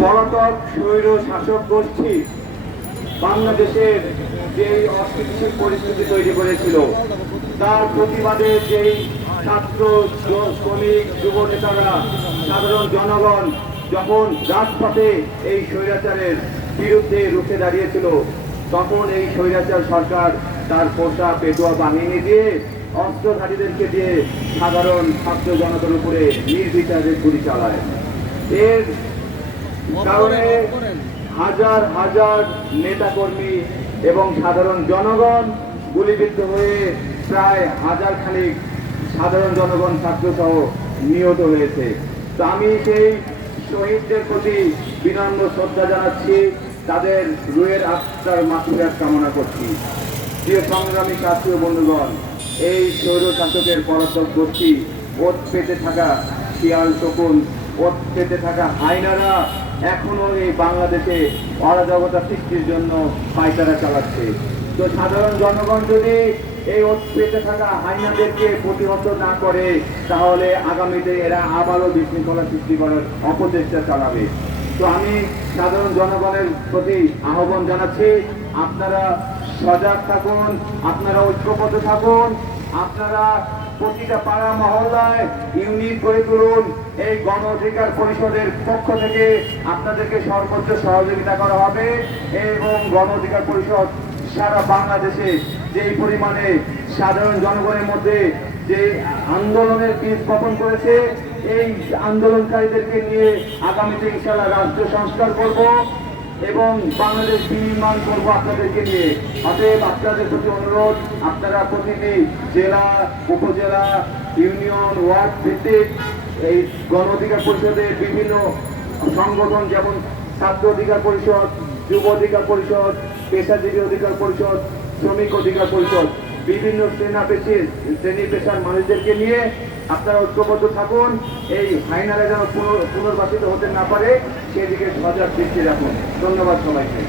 পলাতক স্বৈর শাসক গোষ্ঠী বাংলাদেশের যেই অস্থিতিশীল পরিস্থিতি তৈরি করেছিল, তার প্রতিবাদে যেই ছাত্র, শ্রমিক, যুব নেতারা, সাধারণ জনগণ যখন রাজপথে এই স্বৈরাচারের বিরুদ্ধে রুখে দাঁড়িয়েছিল, তখন এই স্বৈরাচার সরকার তার পোষা পেটুয়া বাহিনী দিয়ে, অস্ত্রধারীদেরকে দিয়ে সাধারণ ছাত্র জনতার উপরে নির্বিচারে গুলি চালায়। এর কারণে হাজার হাজার নেতাকর্মী এবং সাধারণ জনগণ গুলিবিদ্ধ হয়ে প্রায় হাজার খানিক সাধারণ জনগণ ছাত্রসহ নিহত হয়েছে। তো আমি সেই শহীদদের প্রতি বিনম্র শ্রদ্ধা জানাচ্ছি, তাদের রুহের আত্মার মাগফিরাত কামনা করছি। প্রিয় সংগ্রামী ছাত্র বন্ধুগণ, এই স্বৈর শাসকের পলাতক গোষ্ঠী, ওত পেতে থাকা শিয়াল শকুন, ওত পেতে থাকা হায়নারা এখনো এই বাংলাদেশে অরাজকতা সৃষ্টির জন্য পায়তারা চালাচ্ছে। তো সাধারণ জনগণ যদি এই ওত পেতে থাকা হায়নাদেরকে প্রতিহত না করে, তাহলে আগামীতে এরা আবারও বিশৃঙ্খলা সৃষ্টি করার অপচেষ্টা চালাবে। তো আমি সাধারণ জনগণের প্রতি আহ্বান জানাচ্ছি, আপনারা সজাগ থাকুন, আপনারা ঐক্যবদ্ধ থাকুন, আপনারা প্রতিটা পাড়া মহল্লায় ইউনিট গড়ে তুলুন। এই গণ অধিকার পরিষদের পক্ষ থেকে আপনাদেরকে সর্বোচ্চ সহযোগিতা করা হবে এবং গণ অধিকার পরিষদ সারা বাংলাদেশে যেই পরিমাণে সাধারণ জনগণের মধ্যে যে আন্দোলনের বীজ বপন করেছে, এই আন্দোলনকারীদেরকে নিয়ে আগামীতে ইনশাআল্লাহ রাষ্ট্র সংস্কার করব এবং বাংলাদেশ বিনির্মাণ করব আপনাদেরকে নিয়ে। অতএব আপনাদের প্রতি অনুরোধ, আপনারা প্রতিটি জেলা, উপজেলা, ইউনিয়ন, ওয়ার্ড ভিত্তিক এই গণ অধিকার পরিষদের বিভিন্ন সংগঠন, যেমন ছাত্র অধিকার পরিষদ, যুব অধিকার পরিষদ, পেশাজীবী অধিকার পরিষদ, শ্রমিক অধিকার পরিষদ, বিভিন্ন শ্রেণী পেশার মানুষদেরকে নিয়ে আপনারা ঐক্যবদ্ধ থাকুন। এই হায়নারা যেন পুনর্বাসিত হতে না পারে, সেদিকে সজাগ দৃষ্টি রাখুন। ধন্যবাদ সবাইকে।